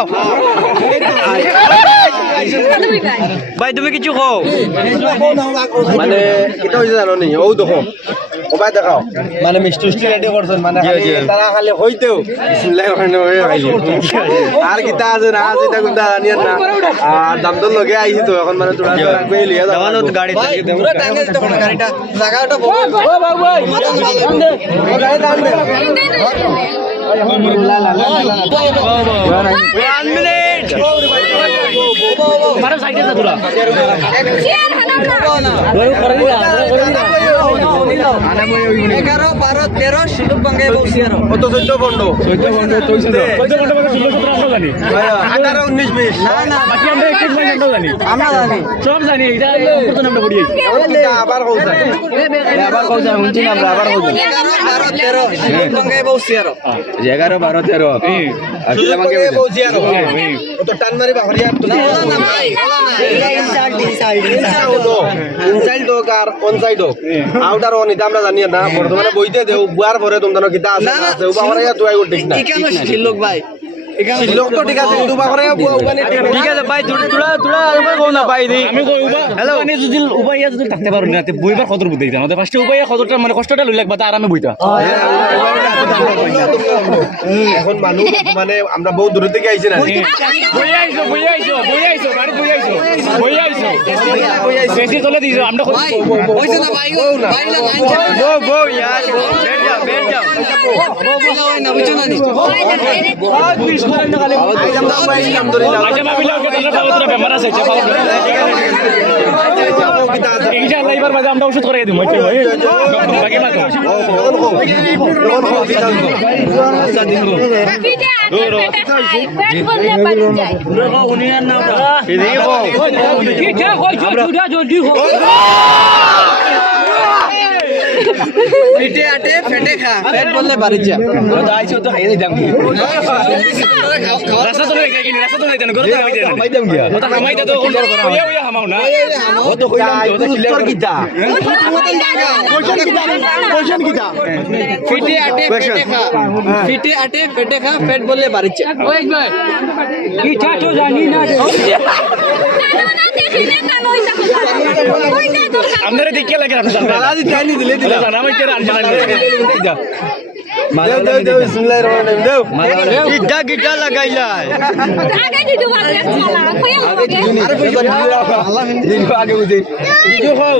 দেখাও ভাই তুমি কিছু কও মানে এটা হইছে জানো নি ও দেখো ওবাই দেখাও মানে মিষ্টি মিষ্টি রেডি করছেন মানে তারা খালি হইতেও বিসমিল্লাহির রহমানির রহিম আইলি আর কিতা আছে না আছে এটা কোনটা জানিয়েন না আর দাম তো লগে আইছি তো এখন মানে তোরা রাখবে লিয়া যাও দাওয়ানো গাড়ি থেকে দেবো পুরো টাইম দিতে কোন গাড়িটা জায়গাটা ও ভাই গাড়ি দাম দে 1 মিনিট মারো সাইডে যা তোরা চেয়ার হানাও না বড় করে দিলা 11 12 13 শিলুক বাঙ্গে বসিয়ারো কত 14 বন্ড 14 বন্ধ তুইছ 14 বন্ধ করে 16 17 আমরা জানি 18 19 20 না না বাকি আমরা 21 মাস আমরা জানি আমরা জানি সব জানি এটা কত নামটা পড়ি আবার কইছা আবার কইছা হুনছি না আমরা আবার কইছা 11 12 13 শিলুক বাঙ্গে বসিয়ারো 11 12 13 শিলুক বাঙ্গে বসিয়ারো তো টান মারি বাহরিয়া তো না ভাই ইনসাইড দো কার অনসাইড দো আউটার অন এটা আমরা জানি না বর্তমানে বইতে দেও বুয়ার পরে তোমরা কিতা আছে না আছে বাহরিয়া তুই আইও ঠিক না ইকানো শিলুক ভাই লোক তো ঠিক আছে কিন্তু বাহরিয়া উগানি ঠিক আছে ভাই তোরা আরেকবার কও না ভাই দি আমি কই উবা হ্যালো মানে যদি উবাইয়া যদি থাকতে পারো না তে বইবার কদর বুঝাই দাও আমাদের ফার্স্টে উবাইয়া কদরটা মানে কষ্টটা লই লাগবা তা আরামে বইতা এখন মানুষ মানে আমরা বহু দূর থেকে আইছি না বই আইছো বাড়ি বই আইছো বেশি চলে দিছো আমরা হইছে না ভাই ভাই না বো यार बैठ जाओ না বুঝছো না নি আচ্ছা ভাবি লোকে তোমরা পাওয়া বেমার আছে ইনশাআল্লাহ এবার বাদে আমরা ওষুধ করে দিই মইতে ভাই বাকি মাত্র পেট বলতে পারি যাই উনিয়ার নামটা এদিকে কও কি ঠিক হইছে দুটা জলদি হো পিঠে আটে ফেটে খা পেট বললে বাড়ি যা আইছো তো খাইয়ে দিতাম রাস্তা তো নাই কিনি রাস্তা তো নাই দেন গরতে খাই দেন ওটা খামাই তো ওয়া হামাও না ও তো কইলাম তো ক্লিয়ার কিটা কোশ্চেন কিটা পিঠে আটে ফেটে খা পিঠে আটে ফেটে খা পেট বললে বাড়ি যা ওই ভাই কি চাটো জানি না আপনারা দেখিয়ে লাগে মালাদি চাইনি দিলে দিলা আমি কেন আনজানা দেও বিসমিল্লাহির রহমানির রহিম দেও গিড্ডা লাগাইলা আগে দিদু বাড়ি চালা কইয়া আরে কইছো আল্লাহ দিন আগে বুঝে কিছু খাও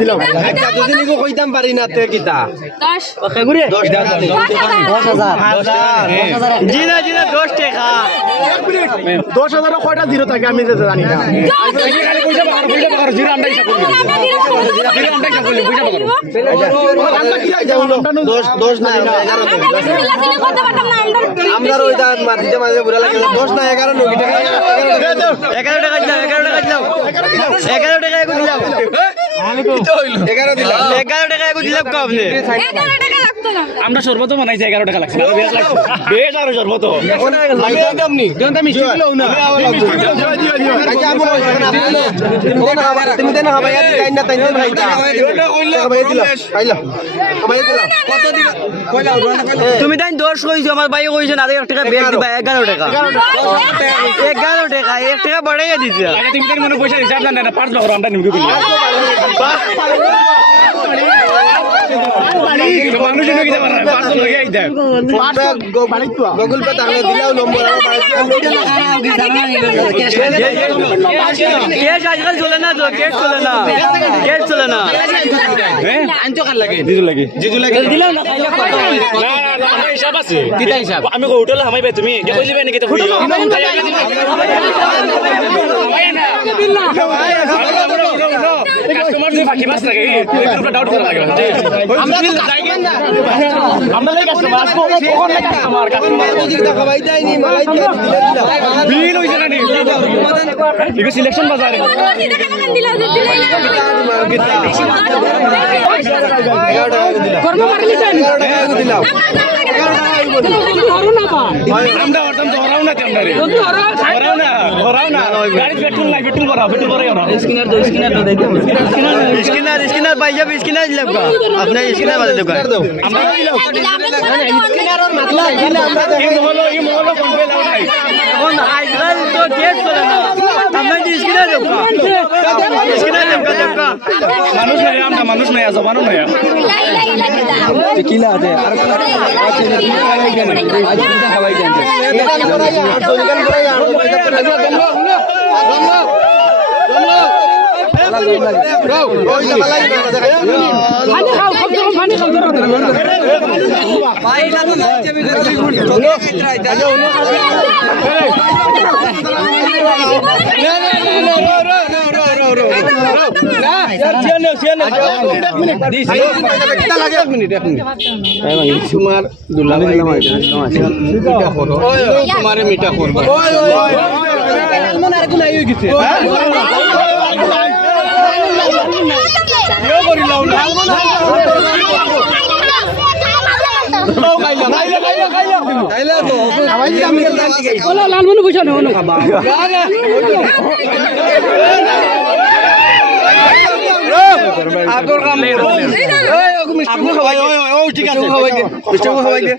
দিলাম একটা দুদিন কো কইতাম পারি না তে কিতা 10 খাগুরে 10 টাকা 10000 জি না 10 টাকা 10,000 কয়টা জিরো থাকে আমি তো জানি না খালি পয়সা পাকার জিরো আমরা হিসাব করি জিরো আমরা হিসাব করি পয়সা পাকার আমরা কি আইতা 10 না 11 আমরা ওইটা মাটিতে মাঝে বুড়া লাগে 10 না 11 নকি টাকা 11 টাকা দিলাম 11 টাকা দিলাম 11 দিলাম 11 টাকা দিলাম কো আপনি 11 টাকা লাগতো না আমরা শরবত বানাইছি 11 টাকা লাগছে আর বেশ লাগছে বেশ আর শরবত আমি একদম নি দেন আমি শিখলো না তুমি দেন হাবাই আদি কাইন না তাইন ভাইটা এটা কইলে হাবাই দিলা আইলা হাবাই দিলা কত দিলা কইলা তুমি তাই 10 কইছো আমার ভাই কইছো না 1 টাকা বেগ দিবা 11 টাকা 11 টাকা 1 টাকা বাড়াইয়া দিছে আগে তুমি তাই মনে পয়সা হিসাব জানেন না 5 লাখ আমরা নিমকে দিলাম মানুষ এনে কি যাবার 5 লগে আইতা গুগল পে তাহলে দিলাও নম্বর কেস আজকাল চলে না তো কেস চলে না হ্যাঁ আনতো কার লাগে জিজু লাগে দিলাম না না হিসাব আছে কিটা হিসাব আমি কো হোটেল হামাই ভাই তুমি কে কইলিবে নাকি তো কাস্টমার যে বাকি মাস লাগে এই পুরো ডাউট করা লাগে আমরা লাগে কাস্টমার আসবো কোন কাস্টমার দিদা খাবাই যায়নি মালাই দিলা বিল হইছে না নি ইগো সিলেকশন বাজারে করবো পারলি তো দিলাম আমরা অর্থম ধরাও না আমরা রে ধরাও না গাড়ি পেট্রোল নাই পেট্রোল ভরাও না স্ক্যানার দাও দেখে স্কিনার পাই যাবে স্কিনার দিলাম আপনার স্কিনার বাজে দোকান আজকাল তো কেস চলে না আপনার স্কিনার মানুষ নাই আমরা মানুষ নাই জমানো নাই কিলা আছে আর খাওয়াই দেন তোমার দুলাভাই তোমারে মিটা করবা লালমনু বুঝো না আগর কাম আপনি খাওয়াই ও ঠিক আছে খাওয়াই দে মিষ্টি খাওয়াই দে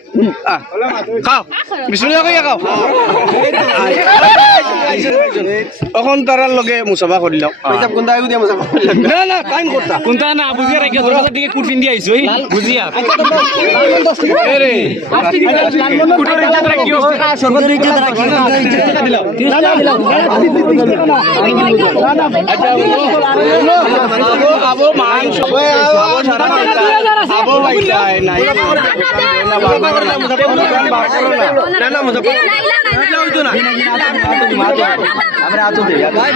খাও বিসমিল্লাহ কইয়া খাও এখন তারার লগে মুসাফা করিল পয়সা কোনটা আইও দিয়া মুসাফা না না টাইম করতা কোনটা না বুঝিয়া রাখি তোর দিকে কুটফিন দিয়ে আইছো বুঝিয়া এরে কুটর ইজ্জত রাখিও সর্বদের ইজ্জত রাখি আবো মান সবাই আবো সারা আবো ভাইটা নাই না না মুসাফা হইতো না আমরা আতো দে ভাই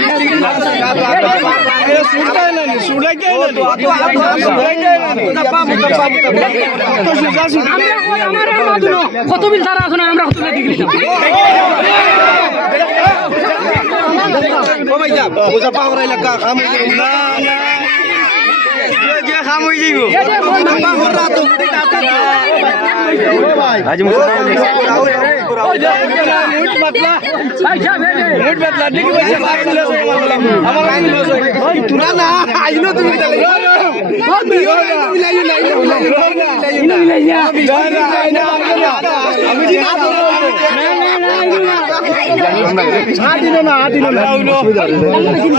সুড়াই না সুড়াই কে না সুড়াই কে না তো সুজা সুড়া কত বিল তারা আছে না আমরা কত ডিগ্রি ও ভাই যা মুসাফা করাই লাগা কাম না না যে কাম হই যাইবো মুসাফা করা তো আজ মুসাফা মুট বাতলা মুট বাতলা দিকে বসে মারলে আমার আইন লস হয় না না আইনো তুমি তাহলে আমি জি না দিনো না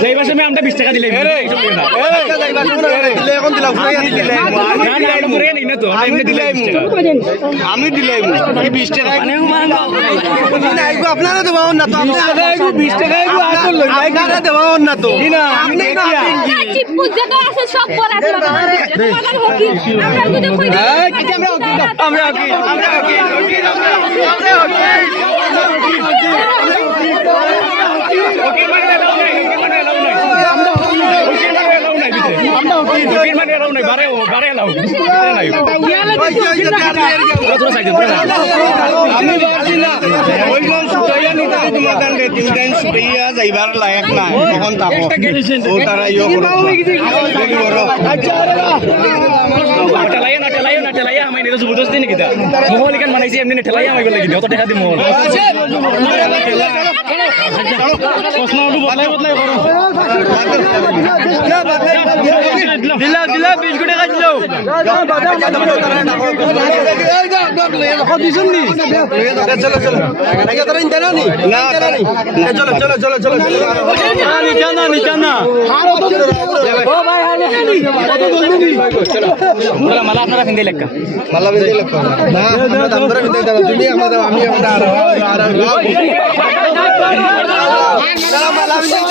যাইবার সময় আমরা 20 টাকা দিলে দিলে এখন দিলাম আমি দিলাই আমি দিলাই 20 টাকা আপনারা দেবো না তো 20 টাকা আপনারা দেবো না তো আপনি আমি বলছি না ওইজন সুতাইয়া নিতে তোমার দান দে 3 দিন সুতাইয়া যাইবার লায়ক না এখন তাকো ও তারা ইও করো ঠেলাইয়া আমি নিজে জবরদস্তি নাকি তা মোহল এখান বানাইছি এমনি ঠেলাইয়া আমি লাগি অত টাকা দি মোহল দিলা 20 কোটি টাকা দিলো চলো চলো আগে তারা ইন্টারভিউ নি না চলো চলো চলো চলো নিচানা ও ভাই হালে কত জলদি চলো মালা আপনারা ফিন্দে লেখা মালা বিন্দে লক্ষ না আমরা দামরা বিন্দে দাও তুমি আমাদের আমি আমরা আর মালা বিন্দে